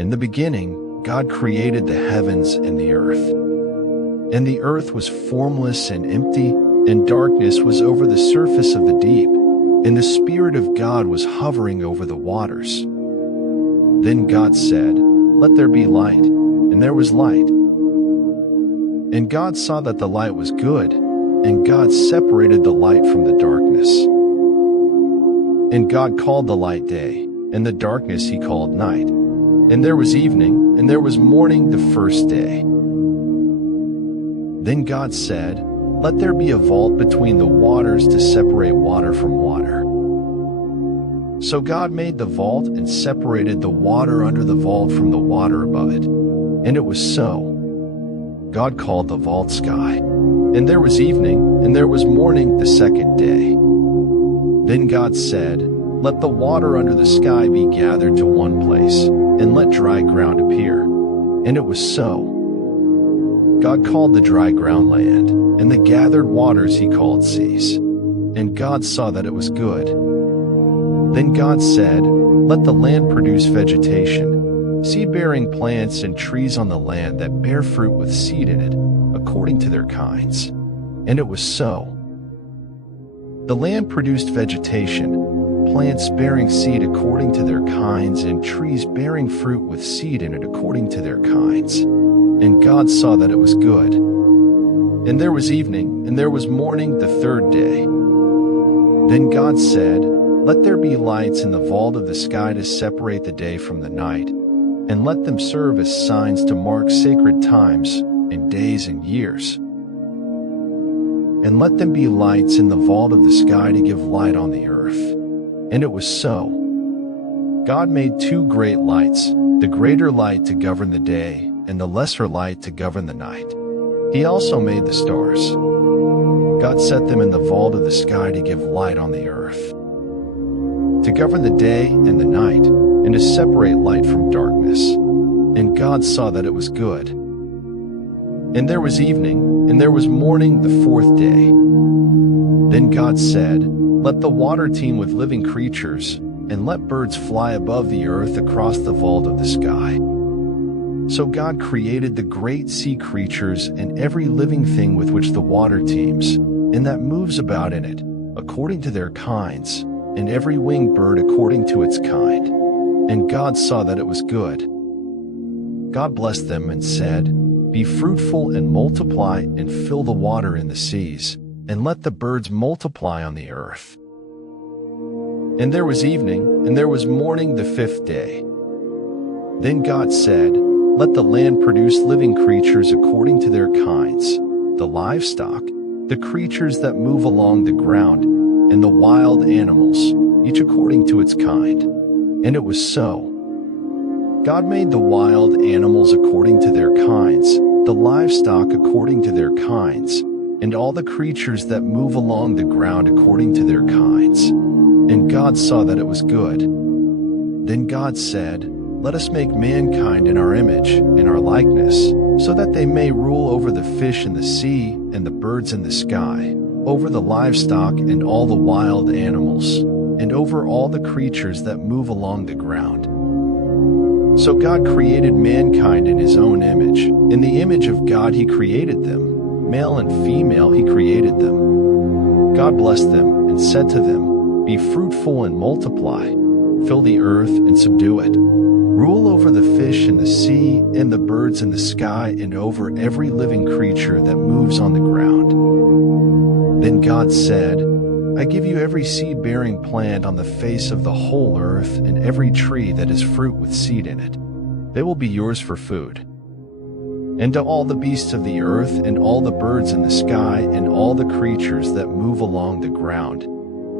In the beginning, God created the heavens and the earth. And the earth was formless and empty, and darkness was over the surface of the deep, and the Spirit of God was hovering over the waters. Then God said, "Let there be light," and there was light. And God saw that the light was good, and God separated the light from the darkness. And God called the light day, and the darkness he called night. And there was evening, and there was morning the first day. Then God said, "Let there be a vault between the waters to separate water from water." So God made the vault and separated the water under the vault from the water above it. And it was so. God called the vault sky. And there was evening, and there was morning the second day. Then God said, "Let the water under the sky be gathered to one place, and let dry ground appear." And it was so. God called the dry ground land, and the gathered waters he called seas. And God saw that it was good. Then God said, "Let the land produce vegetation, seed-bearing plants and trees on the land that bear fruit with seed in it, according to their kinds." And it was so. The land produced vegetation, plants bearing seed according to their kinds, and trees bearing fruit with seed in it according to their kinds. And God saw that it was good. And there was evening, and there was morning the third day. Then God said, "Let there be lights in the vault of the sky to separate the day from the night, and let them serve as signs to mark sacred times, and days and years. And let them be lights in the vault of the sky to give light on the earth." And it was so. God made two great lights, the greater light to govern the day, and the lesser light to govern the night. He also made the stars. God set them in the vault of the sky to give light on the earth, to govern the day and the night, and to separate light from darkness. And God saw that it was good. And there was evening, and there was morning the fourth day. Then God said, "Let the water teem with living creatures, and let birds fly above the earth across the vault of the sky." So God created the great sea creatures and every living thing with which the water teems, and that moves about in it, according to their kinds, and every winged bird according to its kind. And God saw that it was good. God blessed them and said, "Be fruitful and multiply and fill the water in the seas, and let the birds multiply on the earth." And there was evening, and there was morning the fifth day. Then God said, "Let the land produce living creatures according to their kinds, the livestock, the creatures that move along the ground, and the wild animals, each according to its kind." And it was so. God made the wild animals according to their kinds, the livestock according to their kinds, and all the creatures that move along the ground according to their kinds. And God saw that it was good. Then God said, "Let us make mankind in our image, in our likeness, so that they may rule over the fish in the sea and the birds in the sky, over the livestock and all the wild animals, and over all the creatures that move along the ground." So God created mankind in his own image. In the image of God he created them. Male and female he created them. God blessed them and said to them, "Be fruitful and multiply. Fill the earth and subdue it. Rule over the fish in the sea and the birds in the sky and over every living creature that moves on the ground." Then God said, "I give you every seed-bearing plant on the face of the whole earth and every tree that has fruit with seed in it. They will be yours for food. And to all the beasts of the earth and all the birds in the sky and all the creatures that move along the ground,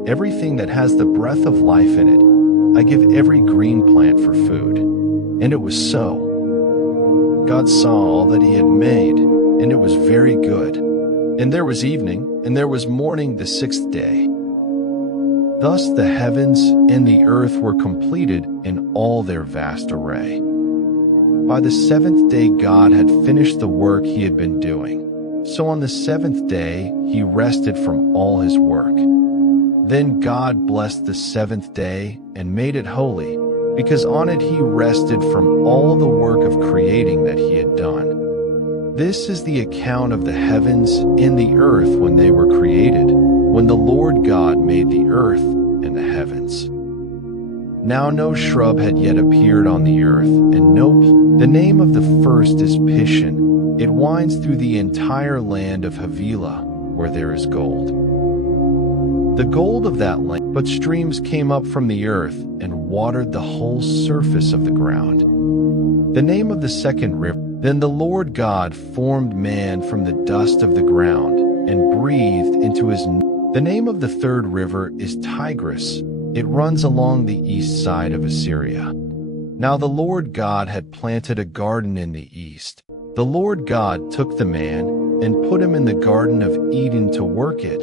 everything that has the breath of life in it, I give every green plant for food." And it was so. God saw all that he had made, and it was very good. And there was evening, and there was morning the sixth day. Thus the heavens and the earth were completed in all their vast array. By the seventh day God had finished the work he had been doing. So on the seventh day he rested from all his work. Then God blessed the seventh day and made it holy, because on it he rested from all the work of creating that he had done. This is the account of the heavens and the earth when they were created, when the Lord God made the earth and the heavens. Now no shrub had yet appeared on the earth, and the name of the first is Pishon. It winds through the entire land of Havilah, where there is gold. The gold of that land, but streams came up from the earth and watered the whole surface of the ground. The name of the second river. Then the Lord God formed man from the dust of the ground and breathed into his. The name of the third river is Tigris. It runs along the east side of Assyria. Now the Lord God had planted a garden in the east. The Lord God took the man and put him in the Garden of Eden to work it.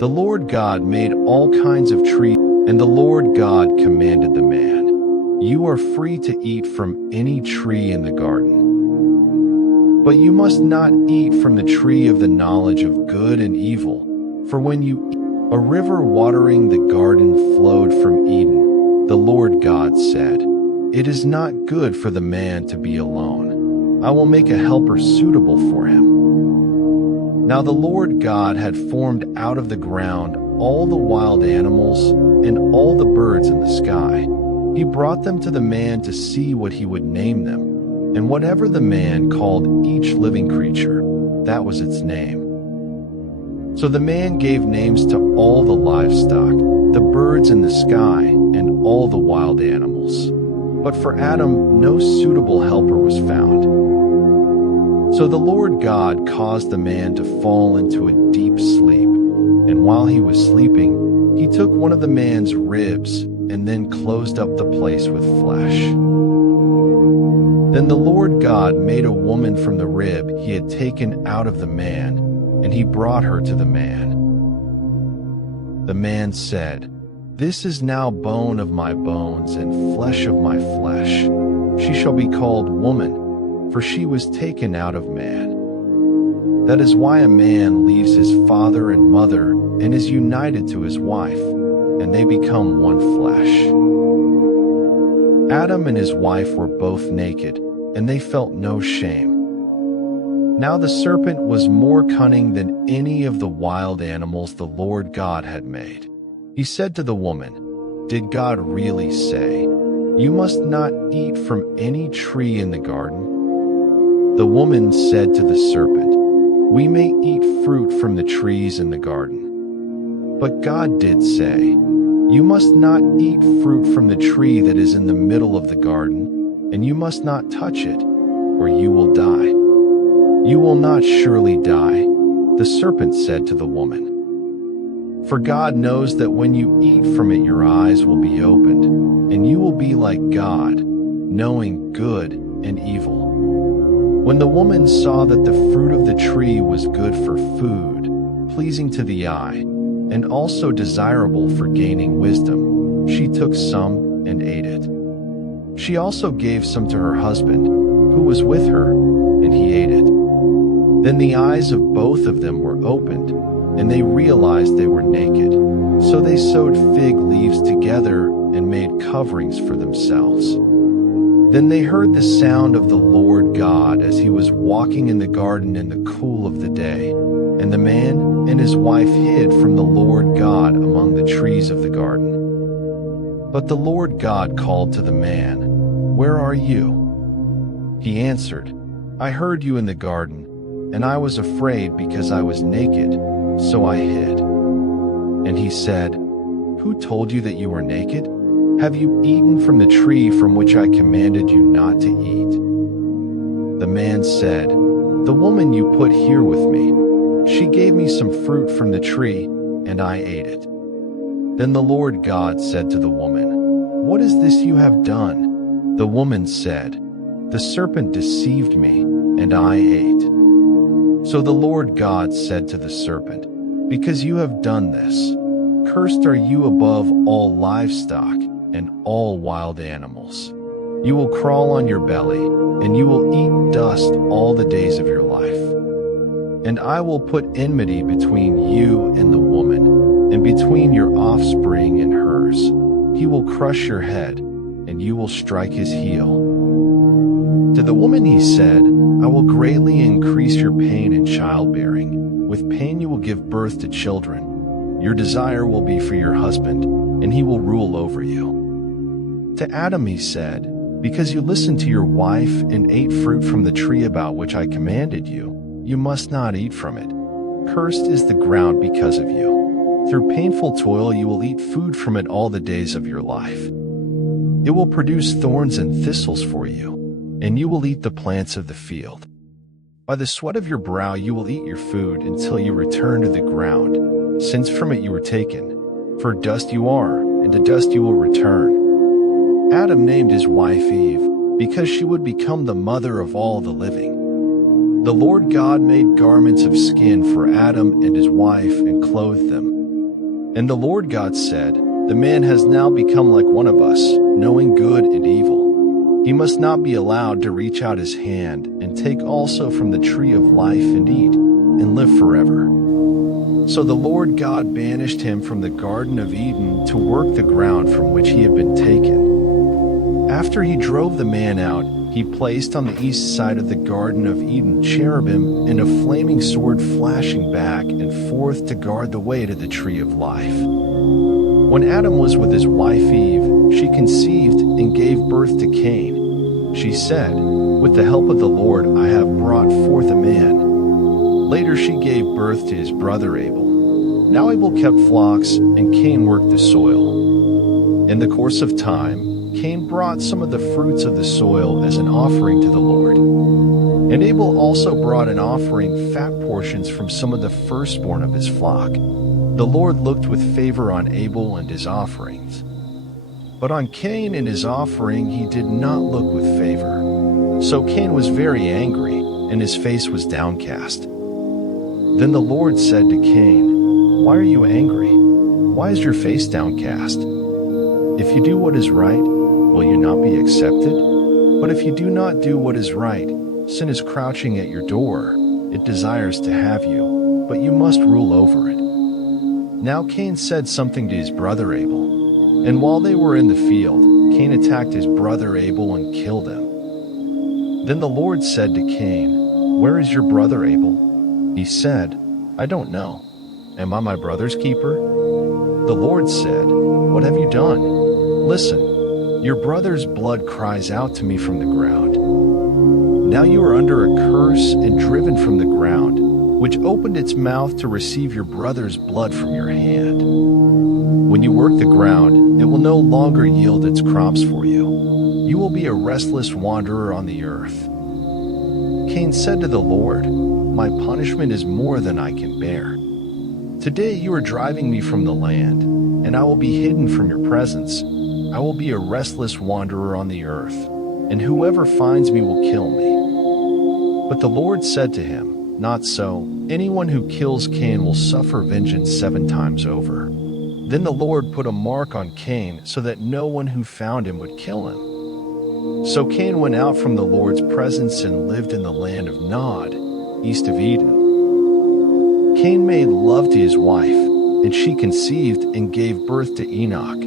The Lord God made all kinds of trees, and the Lord God commanded the man, "You are free to eat from any tree in the garden, but you must not eat from the tree of the knowledge of good and evil, for when you eat." A river watering the garden flowed from Eden. The Lord God said, "It is not good for the man to be alone. I will make a helper suitable for him." Now the Lord God had formed out of the ground all the wild animals and all the birds in the sky. He brought them to the man to see what he would name them. And whatever the man called each living creature, that was its name. So the man gave names to all the livestock, the birds in the sky, and all the wild animals. But for Adam no suitable helper was found. So the Lord God caused the man to fall into a deep sleep. And while he was sleeping, he took one of the man's ribs and then closed up the place with flesh. Then the Lord God made a woman from the rib he had taken out of the man, and he brought her to the man. The man said, "This is now bone of my bones and flesh of my flesh. She shall be called woman, for she was taken out of man. That is why a man leaves his father and mother and is united to his wife, and they become one flesh." Adam and his wife were both naked, and they felt no shame. Now the serpent was more cunning than any of the wild animals the Lord God had made. He said to the woman, "Did God really say, 'You must not eat from any tree in the garden'?" The woman said to the serpent, "We may eat fruit from the trees in the garden. But God did say, 'You must not eat fruit from the tree that is in the middle of the garden, and you must not touch it, or you will die.' You will not surely die," the serpent said to the woman. "For God knows that when you eat from it your eyes will be opened, and you will be like God, knowing good and evil." When the woman saw that the fruit of the tree was good for food, pleasing to the eye, and also desirable for gaining wisdom, she took some and ate it. She also gave some to her husband, who was with her, and he ate it. Then the eyes of both of them were opened, and they realized they were naked. So they sewed fig leaves together and made coverings for themselves. Then they heard the sound of the Lord God as he was walking in the garden in the cool of the day, and the man and his wife hid from the Lord God among the trees of the garden. But the Lord God called to the man, "Where are you?" He answered, "I heard you in the garden, and I was afraid because I was naked, so I hid." And he said, "Who told you that you were naked? Have you eaten from the tree from which I commanded you not to eat?" The man said, "The woman you put here with me, she gave me some fruit from the tree, and I ate it." Then the Lord God said to the woman, "What is this you have done?" The woman said, "The serpent deceived me, and I ate." So the Lord God said to the serpent, "Because you have done this, cursed are you above all livestock and all wild animals. You will crawl on your belly, and you will eat dust all the days of your life. And I will put enmity between you and the woman, and between your offspring and hers. He will crush your head, and and you will strike his heel." To the woman he said, "I will greatly increase your pain in childbearing. With pain you will give birth to children. Your desire will be for your husband, and he will rule over you." To Adam he said, "Because you listened to your wife and ate fruit from the tree about which I commanded you, you must not eat from it. Cursed is the ground because of you. Through painful toil you will eat food from it all the days of your life. It will produce thorns and thistles for you, and you will eat the plants of the field. By the sweat of your brow you will eat your food until you return to the ground, since from it you were taken. For dust you are, and to dust you will return." Adam named his wife Eve, because she would become the mother of all the living. The Lord God made garments of skin for Adam and his wife and clothed them. And the Lord God said, "The man has now become like one of us, knowing good and evil. He must not be allowed to reach out his hand and take also from the tree of life and eat, and live forever." So the Lord God banished him from the Garden of Eden to work the ground from which he had been taken. After he drove the man out, he placed on the east side of the Garden of Eden cherubim and a flaming sword flashing back and forth to guard the way to the tree of life. When Adam was with his wife Eve, she conceived and gave birth to Cain. She said, "With the help of the Lord I have brought forth a man." Later she gave birth to his brother Abel. Now Abel kept flocks, and Cain worked the soil. In the course of time, Cain brought some of the fruits of the soil as an offering to the Lord. And Abel also brought an offering, fat portions from some of the firstborn of his flock. The Lord looked with favor on Abel and his offerings. But on Cain and his offering he did not look with favor. So Cain was very angry, and his face was downcast. Then the Lord said to Cain, "Why are you angry? Why is your face downcast? If you do what is right, will you not be accepted? But if you do not do what is right, sin is crouching at your door. It desires to have you, but you must rule over it." Now Cain said something to his brother Abel. And while they were in the field, Cain attacked his brother Abel and killed him. Then the Lord said to Cain, "Where is your brother Abel?" He said, "I don't know. Am I my brother's keeper?" The Lord said, "What have you done? Listen, your brother's blood cries out to me from the ground. Now you are under a curse and driven from the ground, which opened its mouth to receive your brother's blood from your hand. When you work the ground, it will no longer yield its crops for you. You will be a restless wanderer on the earth." Cain said to the Lord, "My punishment is more than I can bear. Today you are driving me from the land, and I will be hidden from your presence. I will be a restless wanderer on the earth, and whoever finds me will kill me." But the Lord said to him, "Not so. Anyone who kills Cain will suffer vengeance 7 times over." Then the Lord put a mark on Cain so that no one who found him would kill him. So Cain went out from the Lord's presence and lived in the land of Nod, east of Eden. Cain made love to his wife, and she conceived and gave birth to Enoch.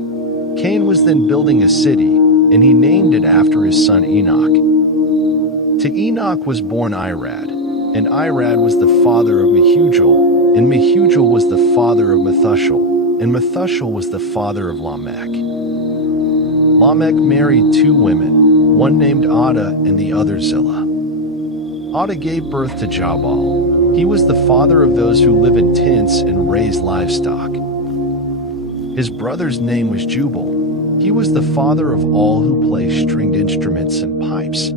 Cain was then building a city, and he named it after his son Enoch. To Enoch was born Irad, and Irad was the father of Mehujael, and Mehujael was the father of Methuselah, and Methuselah was the father of Lamech. Lamech married 2 women, one named Ada and the other Zillah. Ada gave birth to Jabal. He was the father of those who live in tents and raise livestock. His brother's name was Jubal. He was the father of all who play stringed instruments and pipes.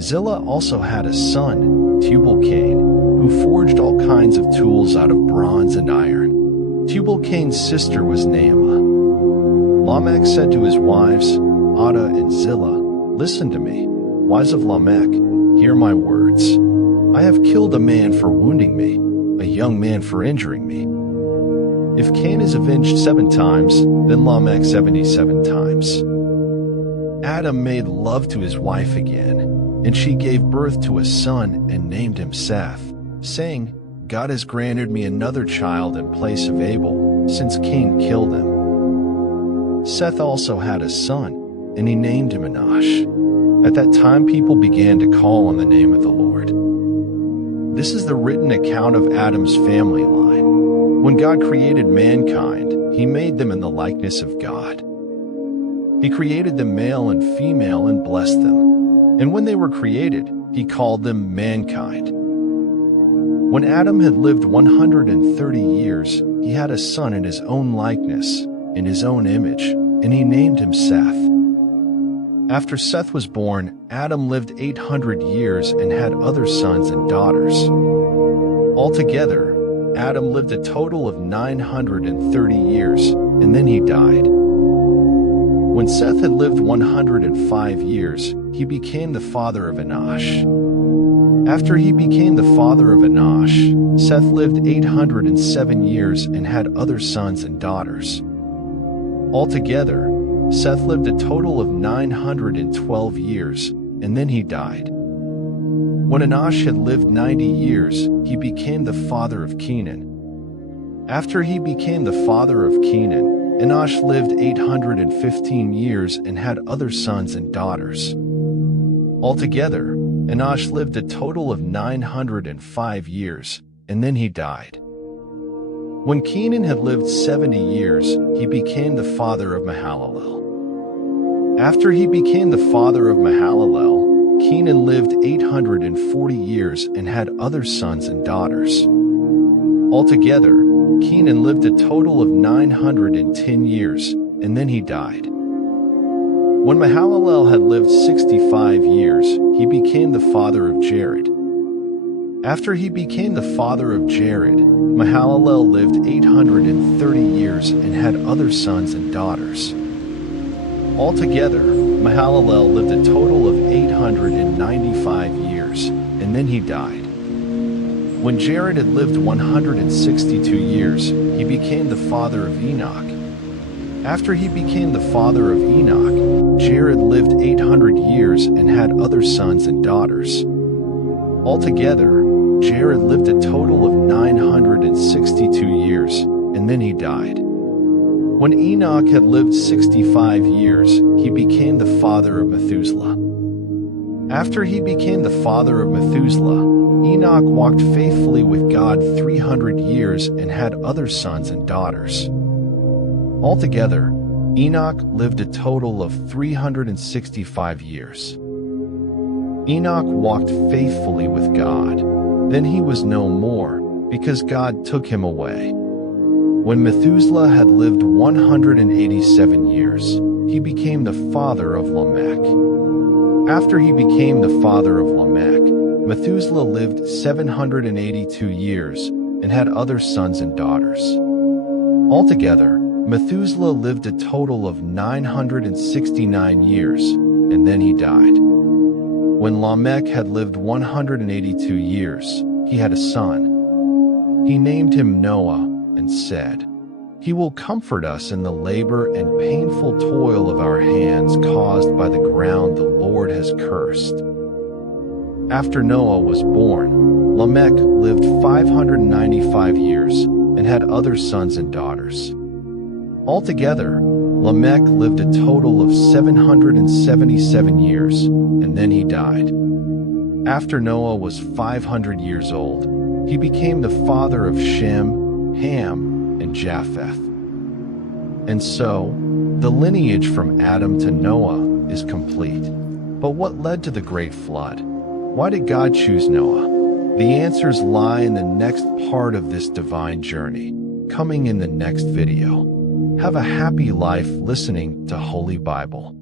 Zillah also had a son, Tubal-Cain, who forged all kinds of tools out of bronze and iron. Tubal-Cain's sister was Naamah. Lamech said to his wives, Ada and Zillah, "Listen to me, wives of Lamech, hear my words. I have killed a man for wounding me, a young man for injuring me. If Cain is avenged 7 times, then Lamech 77 times." Adam made love to his wife again, and she gave birth to a son and named him Seth, saying, "God has granted me another child in place of Abel, since Cain killed him." Seth also had a son, and he named him Enosh. At that time, people began to call on the name of the Lord. This is the written account of Adam's family line. When God created mankind, he made them in the likeness of God. He created them male and female and blessed them. And when they were created, he called them mankind. When Adam had lived 130 years, he had a son in his own likeness, in his own image, and he named him Seth. After Seth was born, Adam lived 800 years and had other sons and daughters. Altogether, Adam lived a total of 930 years, and then he died. When Seth had lived 105 years, he became the father of Enosh. After he became the father of Enosh, Seth lived 807 years and had other sons and daughters. Altogether, Seth lived a total of 912 years, and then he died. When Enosh had lived 90 years, he became the father of Canaan. After he became the father of Canaan, Enosh lived 815 years and had other sons and daughters. Altogether, Enosh lived a total of 905 years, and then he died. When Canaan had lived 70 years, he became the father of Mahalalel. After he became the father of Mahalalel, Canaan lived 840 years and had other sons and daughters. Altogether, Canaan lived a total of 910 years, and then he died. When Mahalalel had lived 65 years, he became the father of Jared. After he became the father of Jared, Mahalalel lived 830 years and had other sons and daughters. Altogether, Mahalalel lived a total of 895 years, and then he died. When Jared had lived 162 years, he became the father of Enoch. After he became the father of Enoch, Jared lived 800 years and had other sons and daughters. Altogether, Jared lived a total of 962 years, and then he died. When Enoch had lived 65 years, he became the father of Methuselah. After he became the father of Methuselah, Enoch walked faithfully with God 300 years and had other sons and daughters. Altogether, Enoch lived a total of 365 years. Enoch walked faithfully with God. Then he was no more, because God took him away. When Methuselah had lived 187 years, he became the father of Lamech. After he became the father of Lamech, Methuselah lived 782 years and had other sons and daughters. Altogether, Methuselah lived a total of 969 years, and then he died. When Lamech had lived 182 years, he had a son. He named him Noah and said, "He will comfort us in the labor and painful toil of our hands caused by the ground the Lord has cursed." After Noah was born, Lamech lived 595 years and had other sons and daughters. Altogether, Lamech lived a total of 777 years, and then he died. After Noah was 500 years old, he became the father of Shem, Ham, and Japheth. And so, the lineage from Adam to Noah is complete. But what led to the great flood? Why did God choose Noah? The answers lie in the next part of this divine journey, coming in the next video. Have a happy life listening to Holy Bible.